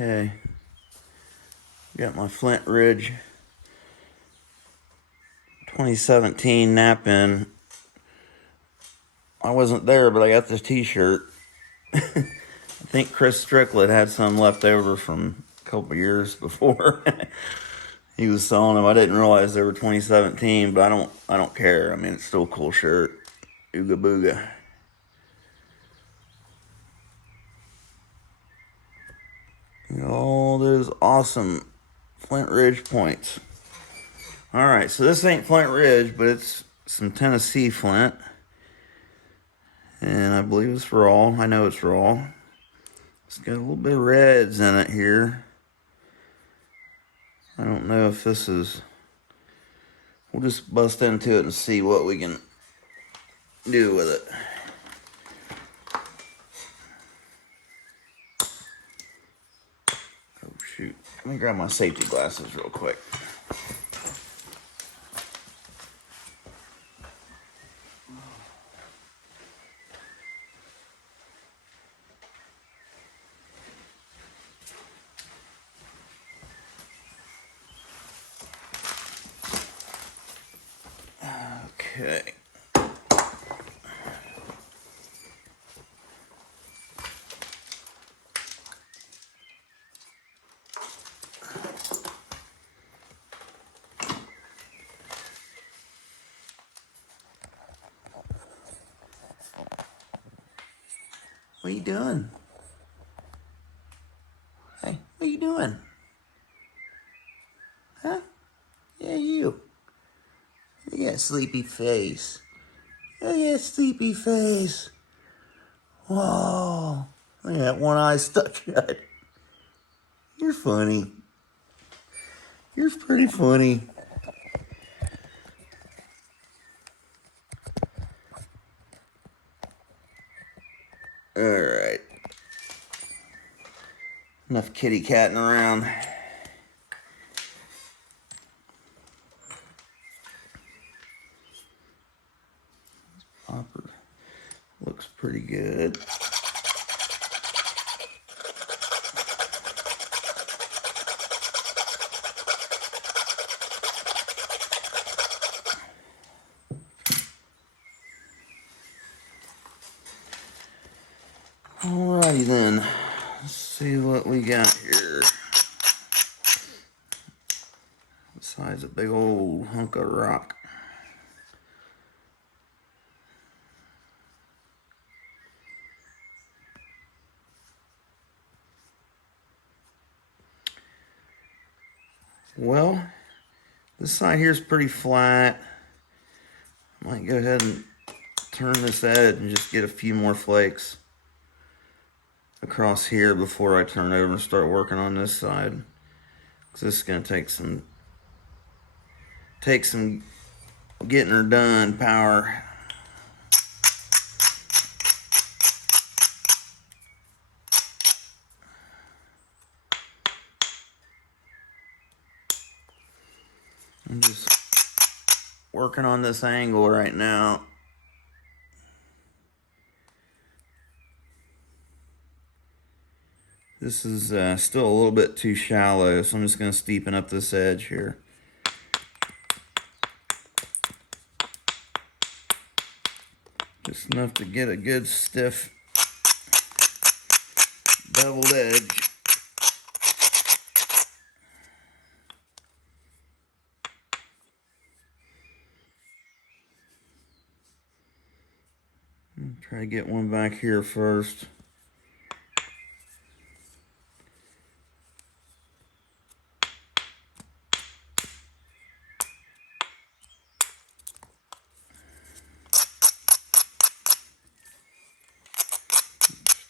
Okay, got my Flint Ridge 2017 knapping. I wasn't there, but I got this t-shirt. I think Chris Strickland had some left over from a couple years before. He was selling them. I didn't realize they were 2017, but I don't care. I mean, it's still a cool shirt. Ooga booga. All those awesome Flint Ridge points. Alright, so this ain't Flint Ridge, but it's some Tennessee Flint. And I believe it's raw. I know it's raw. It's got a little bit of reds in it here. I don't know if this is... We'll just bust into it and see what we can do with it. Oh shoot. Let me grab my safety glasses real quick. Okay. What are you doing? Hey, what are you doing? Huh? Yeah, you. Look at that sleepy face. Look at that sleepy face. Whoa. Look at that one eye stuck shut. You're funny. You're pretty funny. Alright. Enough kitty catting around. Popper looks pretty good. Alrighty then, let's see what we got here. Besides a big old hunk of rock. Well, this side here is pretty flat. I might go ahead and turn this edge and just get a few more flakes across here before I turn over and start working on this side, because this is going to take some getting her done power. I'm just working on this angle right now. This is still a little bit too shallow, so I'm just going to steepen up this edge here. Just enough to get a good stiff beveled edge. Try to get one back here first.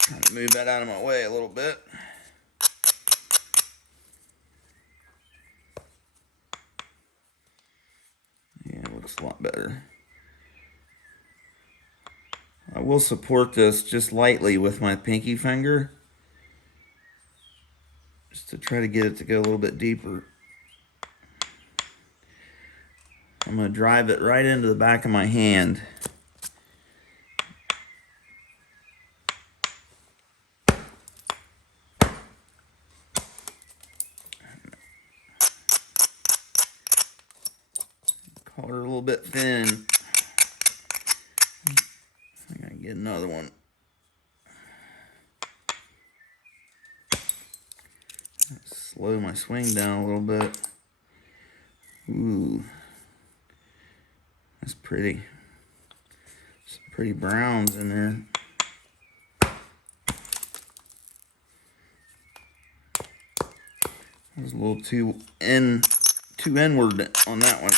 Trying to move that out of my way a little bit. Yeah, it looks a lot better. I will support this just lightly with my pinky finger, just to try to get it to go a little bit deeper. I'm going to drive it right into the back of my hand. Caught her a little bit thin. I gotta get another one. Slow my swing down a little bit. Ooh, that's pretty. Some pretty browns in there. I was a little too inward on that one.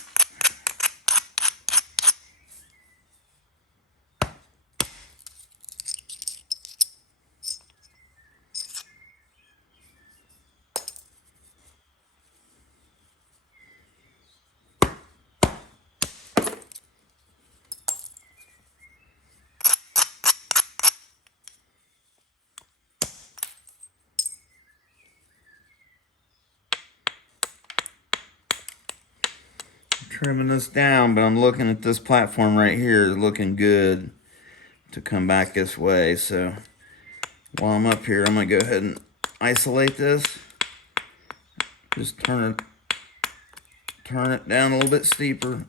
Trimming this down, but I'm looking at this platform right here, looking good to come back this way. So while I'm up here, I'm gonna go ahead and isolate this. Just turn it down a little bit steeper.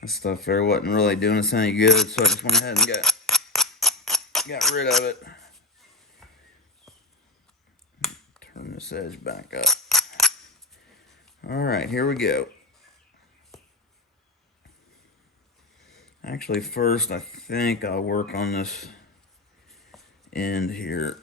This stuff there wasn't really doing us any good, so I just went ahead and got rid of it. Turn this edge back up. Alright, here we go. Actually, first I think I'll work on this end here.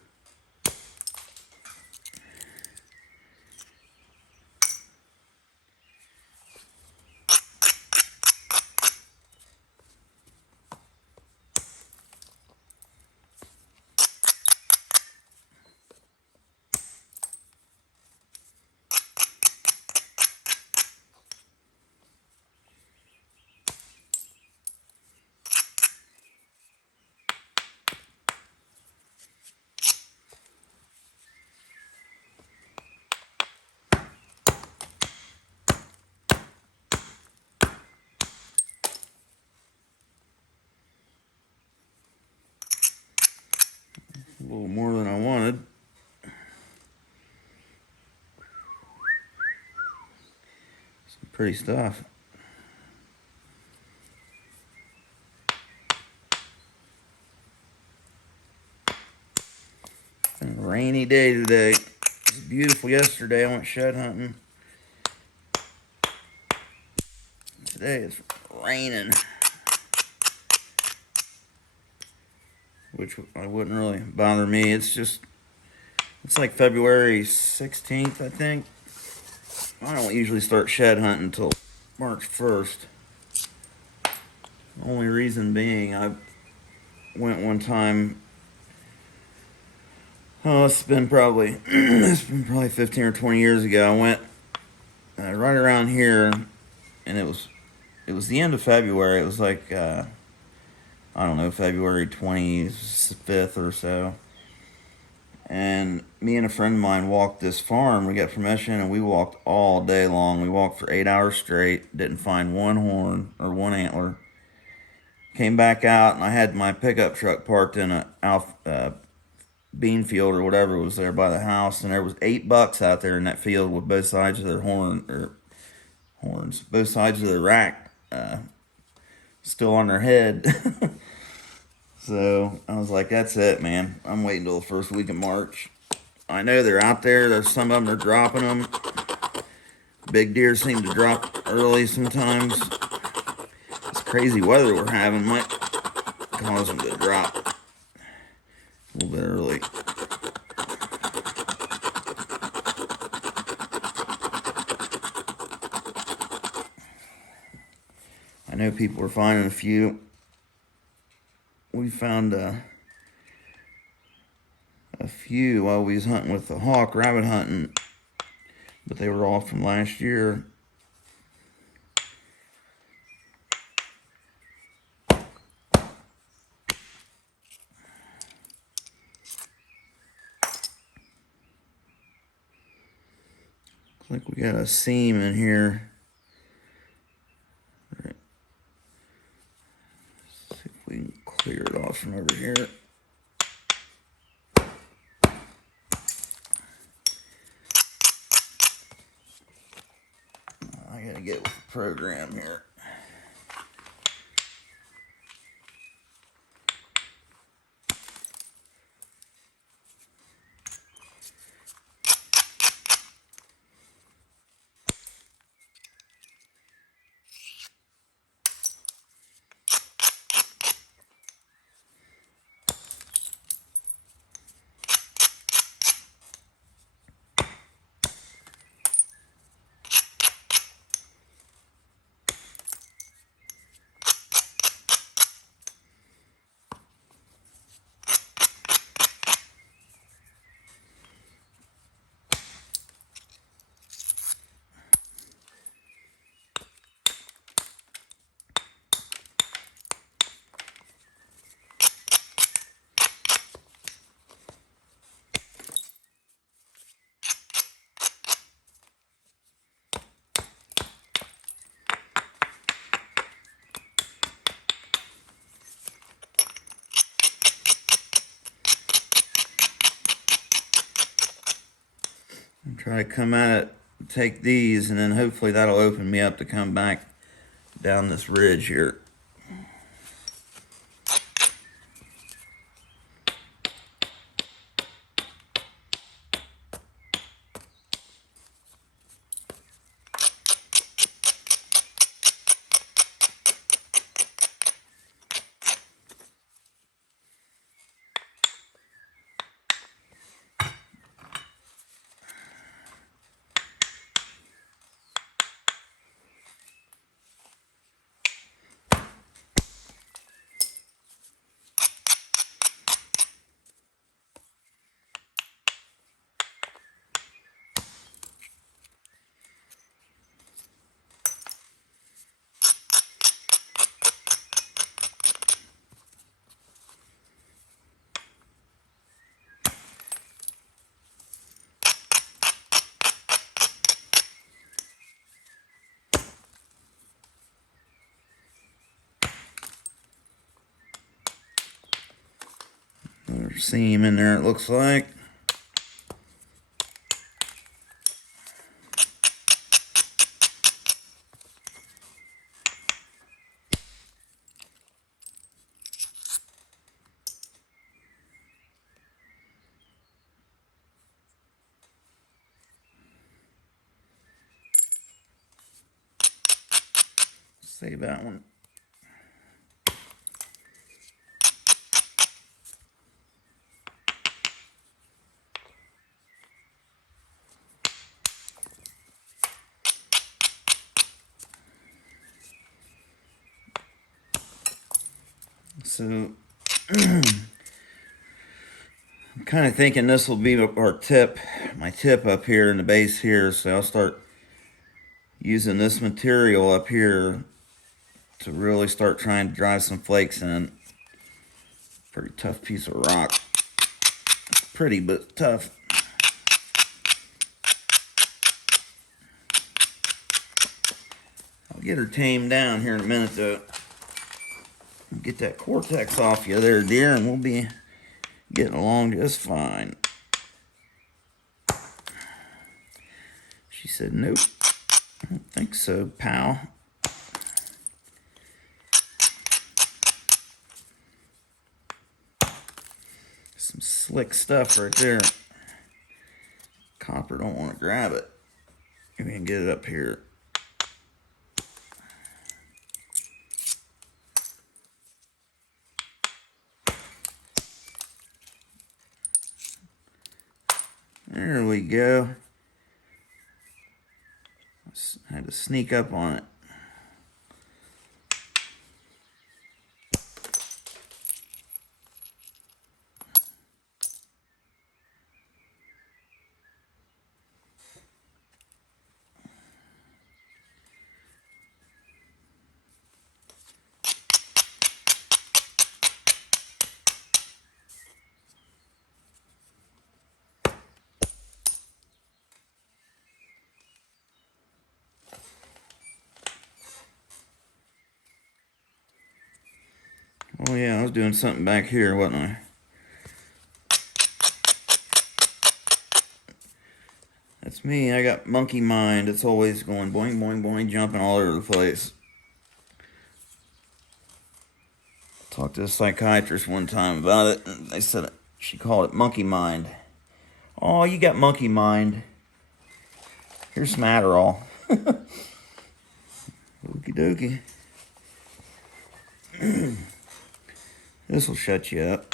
A little more than I wanted. Some pretty stuff. Been a rainy day today. It was beautiful yesterday. I went shed hunting. Today it's raining, which wouldn't really bother me. It's like February 16th, I think. I don't usually start shed hunting until March 1st. The only reason being, I went one time. Oh, it's been probably 15 or 20 years ago. I went right around here, and it was the end of February. It was like I don't know, February 25th or so. And me and a friend of mine walked this farm. We got permission, and we walked all day long. We walked for 8 hours straight. Didn't find one horn or one antler. Came back out, and I had my pickup truck parked in a bean field or whatever was there by the house, and there was 8 bucks out there in that field with both sides of their horns, both sides of their rack still on their head. So I was like, that's it, man. I'm waiting till the first week of March. I know they're out there. There's some of them are dropping them. Big deer seem to drop early sometimes. This crazy weather we're having might cause them to drop a little bit early. I know people are finding a few. We found a few while we was hunting with the hawk, rabbit hunting, but they were all from last year. Looks like we got a seam in here. from over here. I gotta get with the program here. Try to come at it, take these, and then hopefully that'll open me up to come back down this ridge here. Another seam in there, it looks like. Save that one. So I'm kind of thinking this will be our tip, my tip up here in the base here. So I'll start using this material up here to really start trying to drive some flakes in. Pretty tough piece of rock. Pretty, but tough. I'll get her tamed down here in a minute though. Get that cortex off you there, dear, and we'll be getting along just fine. She said, nope. I don't think so, pal. Some slick stuff right there. Copper don't want to grab it. Maybe we can get it up here. There we go. I had to sneak up on it. Oh yeah, I was doing something back here, wasn't I? That's me. I got monkey mind. It's always going boing, boing, boing, jumping all over the place. Talked to a psychiatrist one time about it, and they said she called it monkey mind. Oh, you got monkey mind. Here's some Adderall. Okie dokie. This will shut you up.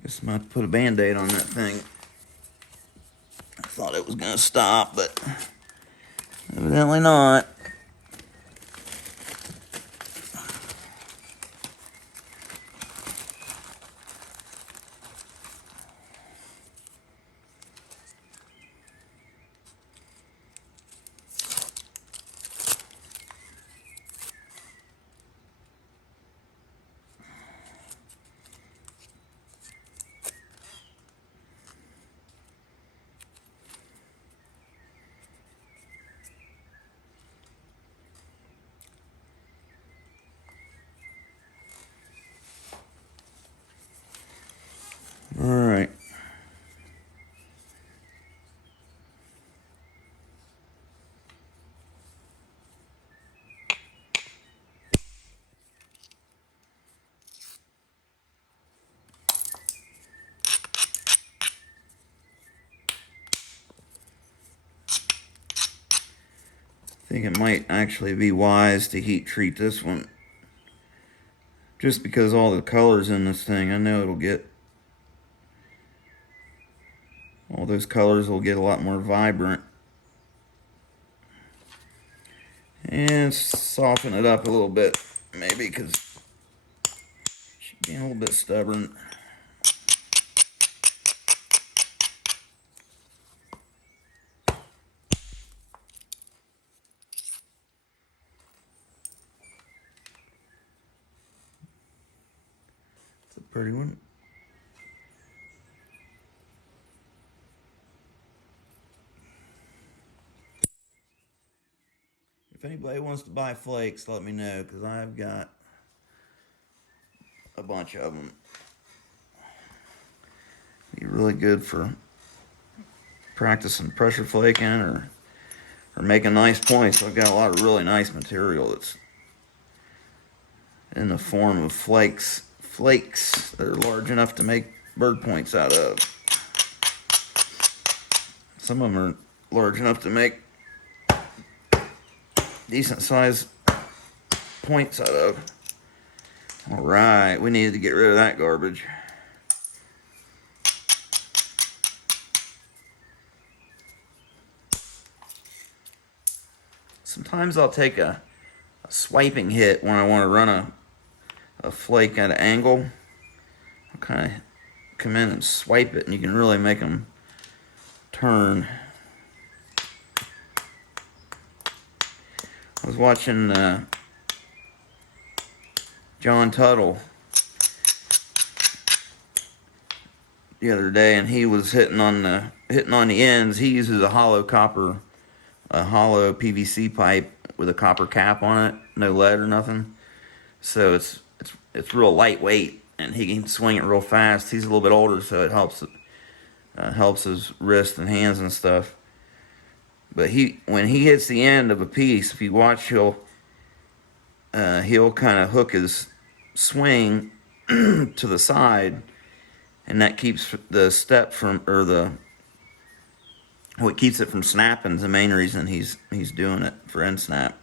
Guess I'm about to put a band-aid on that thing. I thought it was gonna stop, but evidently not. All right. I think it might actually be wise to heat treat this one. Just because all the colors in this thing, I know it'll get, all those colors will get a lot more vibrant. And soften it up a little bit, maybe, because she's being a little bit stubborn. It's a pretty one. If anybody wants to buy flakes, let me know, because I've got a bunch of them. Be really good for practicing pressure flaking or making nice points. I've got a lot of really nice material that's in the form of flakes that are large enough to make bird points out of. Some of them are large enough to make decent sized points out of. All right, we needed to get rid of that garbage. Sometimes I'll take a swiping hit when I want to run a flake at an angle. I'll kind of come in and swipe it, and you can really make them turn. I was watching John Tuttle the other day, and he was hitting on the ends. He uses a hollow PVC pipe with a copper cap on it, no lead or nothing. So it's real lightweight, and he can swing it real fast. He's a little bit older, so it helps his wrist and hands and stuff. But when he hits the end of a piece, if you watch, he'll kind of hook his swing to the side, and that keeps the step from, or what keeps it from snapping is the main reason he's doing it, for end snap.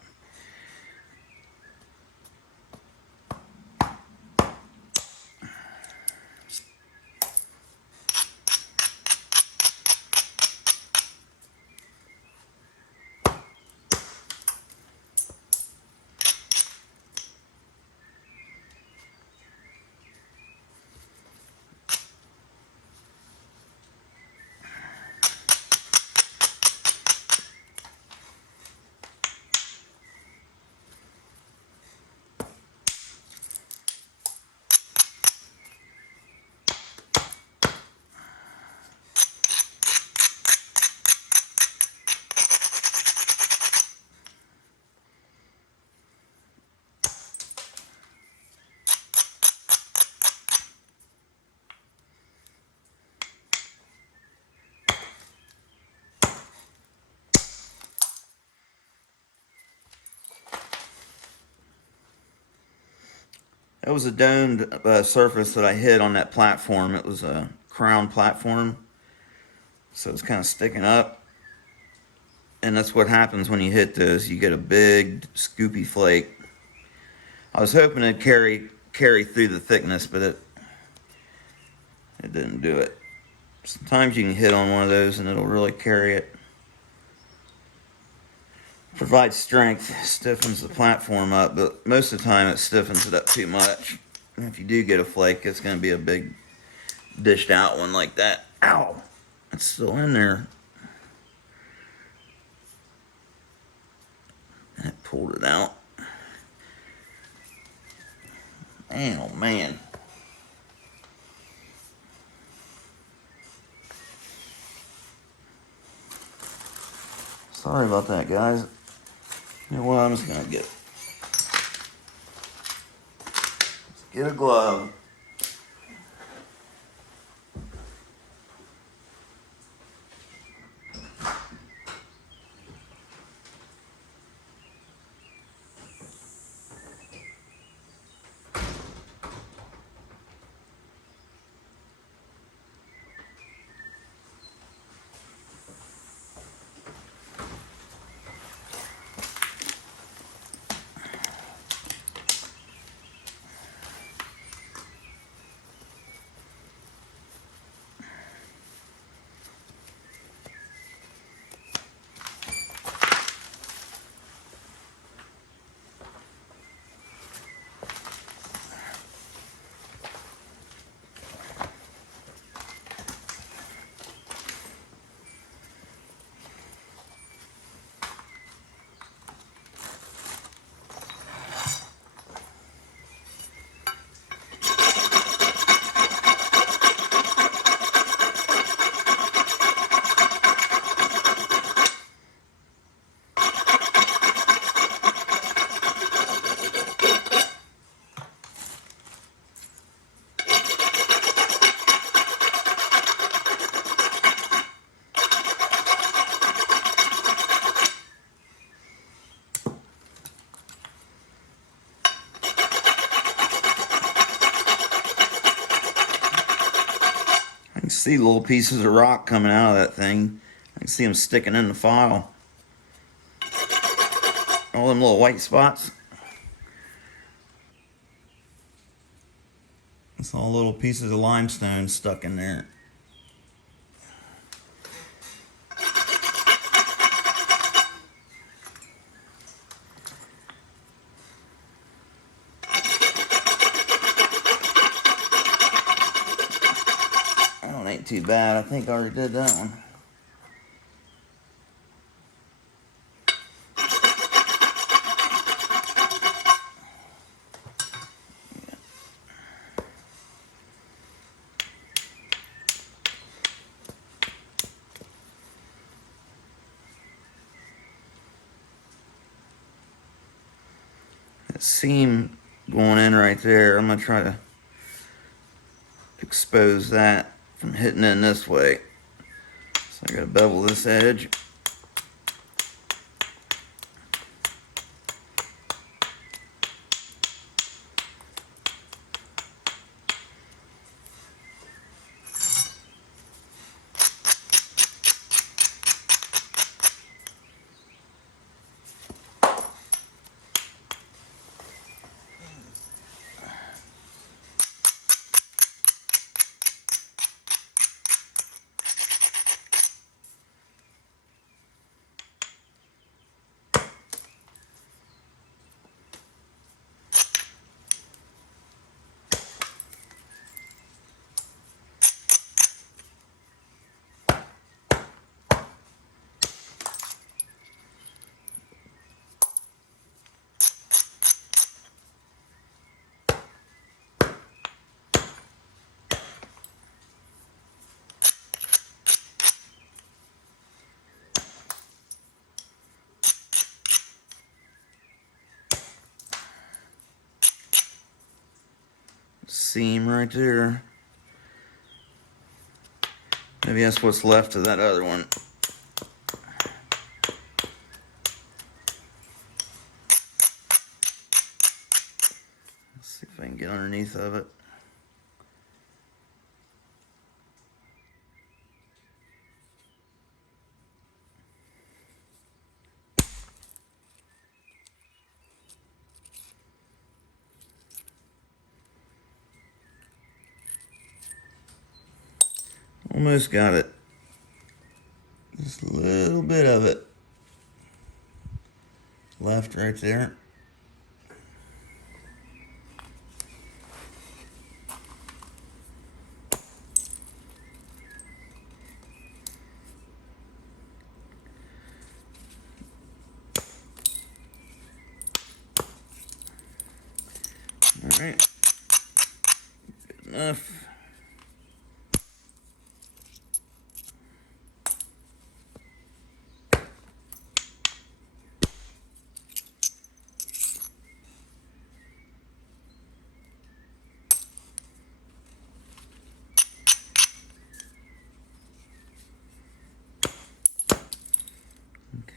That was a domed surface that I hit on that platform. It was a crown platform, so it's kind of sticking up. And that's what happens when you hit those. You get a big scoopy flake. I was hoping it'd carry through the thickness, but it didn't do it. Sometimes you can hit on one of those and it'll really carry it. Provides strength, stiffens the platform up, but most of the time it stiffens it up too much. And if you do get a flake, it's going to be a big dished out one like that. Ow! It's still in there. And it pulled it out. Man, oh man. Sorry about that, guys. You know what? I'm just gonna get a glove. I can see little pieces of rock coming out of that thing. I can see them sticking in the file. All them little white spots. It's all little pieces of limestone stuck in there. Oh, it ain't too bad. I think I already did that one. That seam going in right there, I'm going to try to expose that from hitting in this way. So I got to bevel this edge. Seam right there. Maybe that's what's left of that other one. Let's see if I can get underneath of it. Almost got it. Just a little bit of it left right there. All right, good enough.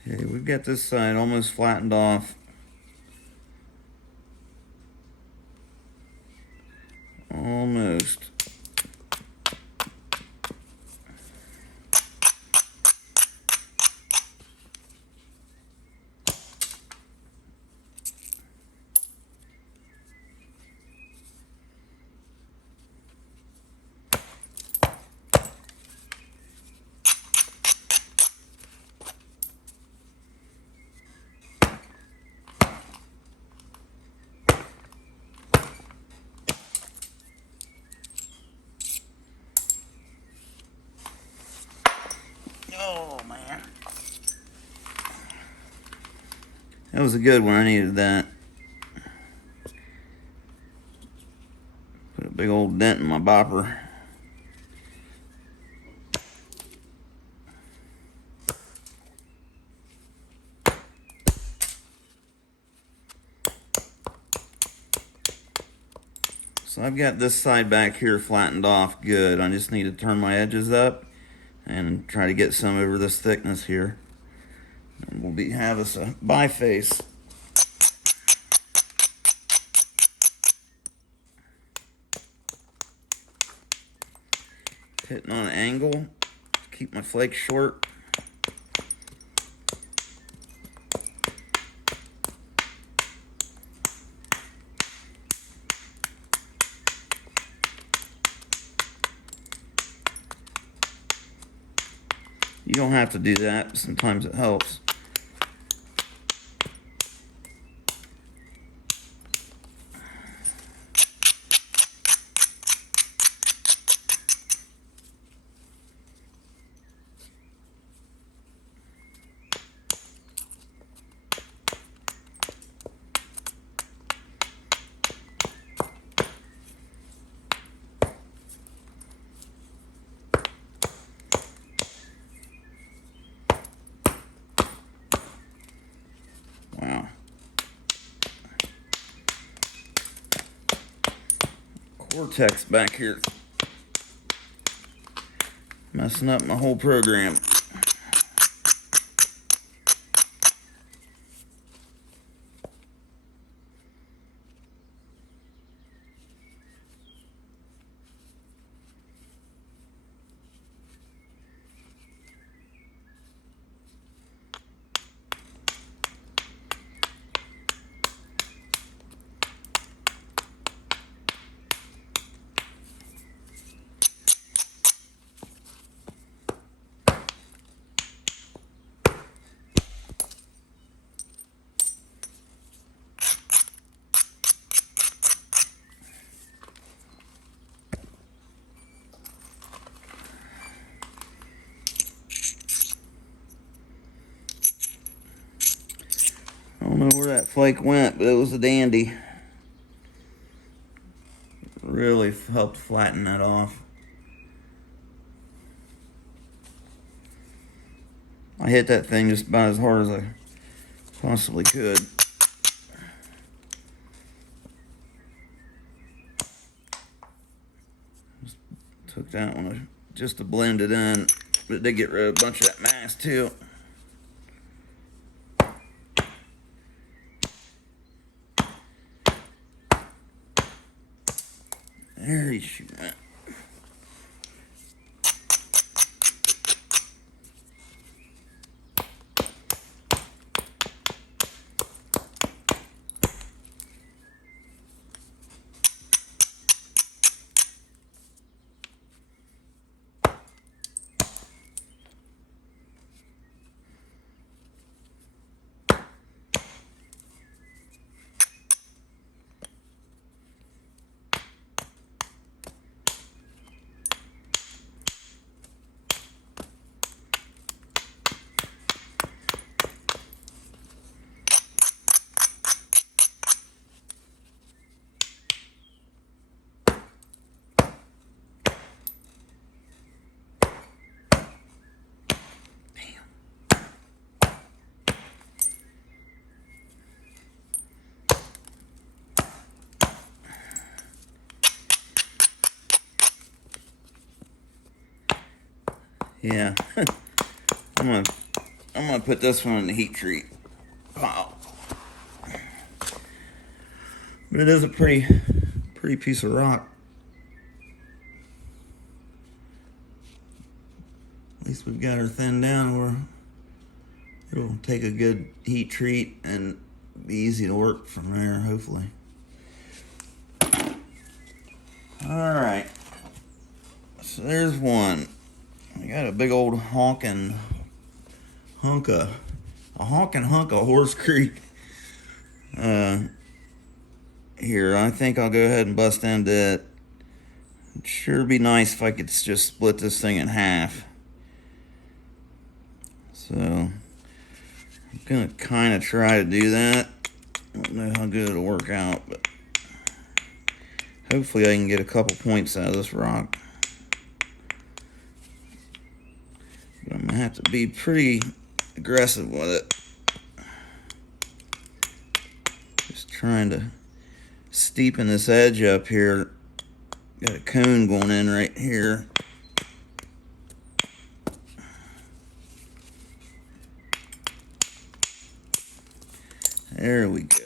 Okay, we've got this side almost flattened off. Almost. Oh man, that was a good one. I needed that. Put a big old dent in my bopper. So I've got this side back here flattened off good. I just need to turn my edges up and try to get some over this thickness here. And we'll have us a biface. Hitting on an angle, keep my flakes short. You don't have to do that, sometimes it helps. Wow. Cortex back here. Messing up my whole program. I don't know where that flake went, but it was a dandy. Really helped flatten that off. I hit that thing just about as hard as I possibly could. Just took that one just to blend it in, but it did get rid of a bunch of that mass too. There he's shooting at. Yeah, I'm gonna put this one in the heat treat pile. But it is a pretty piece of rock. At least we've got her thinned down where it'll take a good heat treat and be easy to work from there, hopefully. All right, so there's one. We got a big old honking hunk of Horse Creek. Here, I think I'll go ahead and bust into it. It'd sure be nice if I could just split this thing in half. So, I'm gonna kind of try to do that. I don't know how good it'll work out, but hopefully I can get a couple points out of this rock. But I'm gonna have to be pretty aggressive with it. Just trying to steepen this edge up here. Got a cone going in right here. There we go.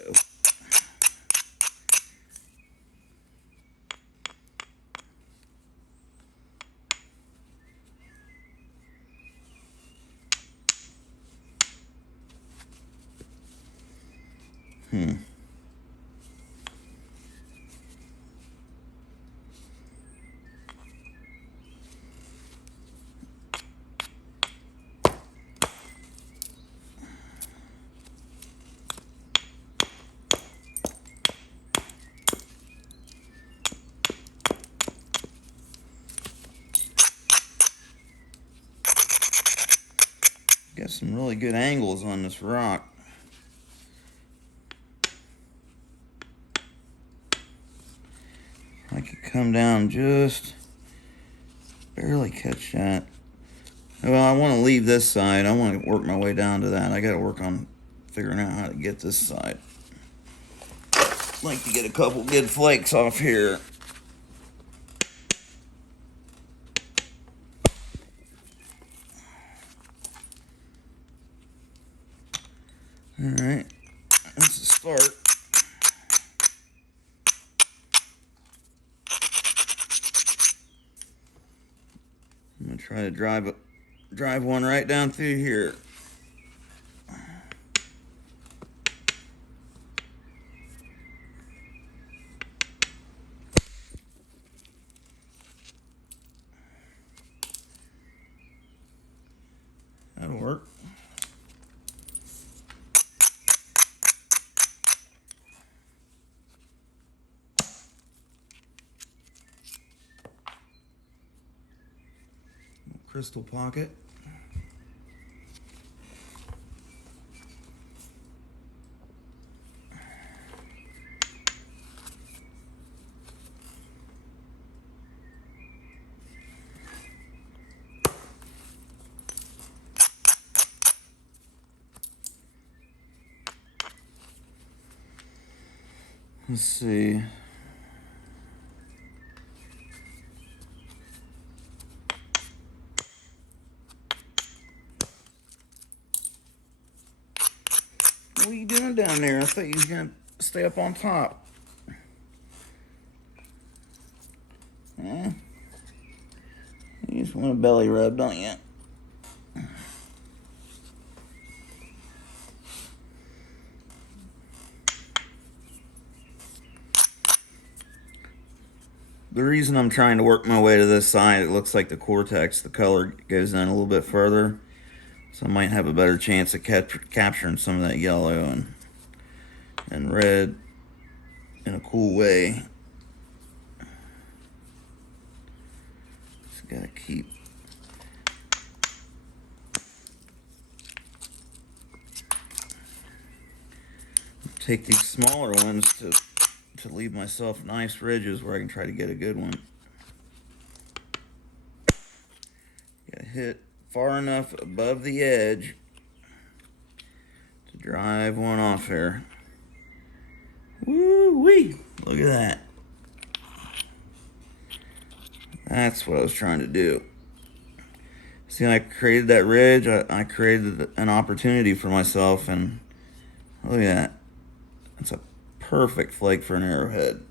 Got some really good angles on this rock. I could come down just barely catch that. Well, I want to leave this side. I want to work my way down to that. I got to work on figuring out how to get this side. I'd like to get a couple good flakes off here. All right, that's a start. I'm gonna try to drive one right down through here. That'll work. Crystal pocket. Let's see. What are you doing down there? I thought you was gonna stay up on top. just want a belly rub, don't you? The reason I'm trying to work my way to this side, it looks like the Cortex, the color goes in a little bit further. So I might have a better chance of capturing some of that yellow and red in a cool way. Just gotta keep take these smaller ones to leave myself nice ridges where I can try to get a good one. Gotta hit far enough above the edge to drive one off there. Woo-wee! Look at that. That's what I was trying to do. See, I created that ridge. I created an opportunity for myself, and look at that. It's a perfect flake for an arrowhead.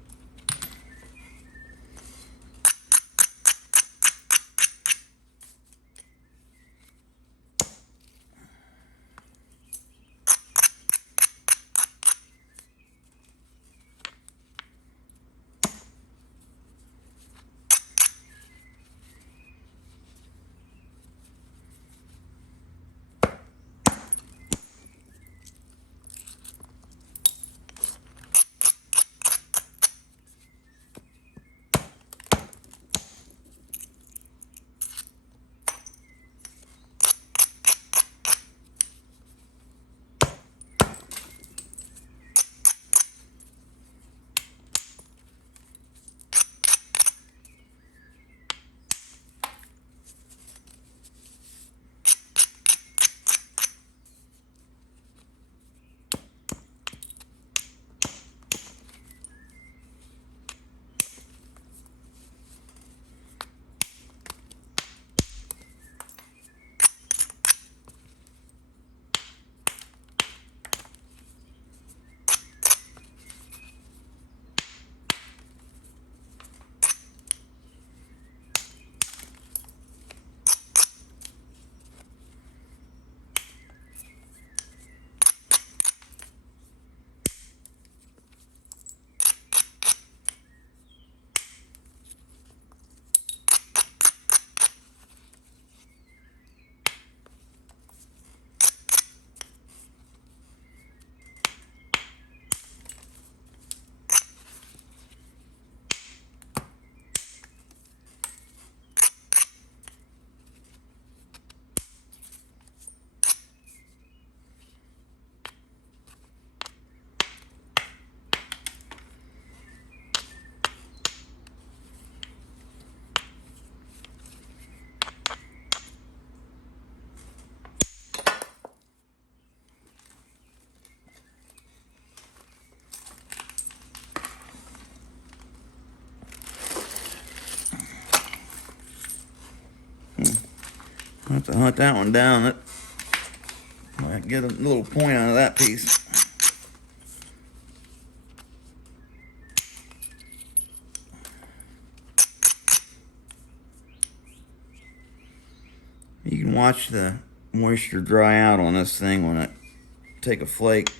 I have to hunt that one down. I get a little point out of that piece. You can watch the moisture dry out on this thing when I take a flake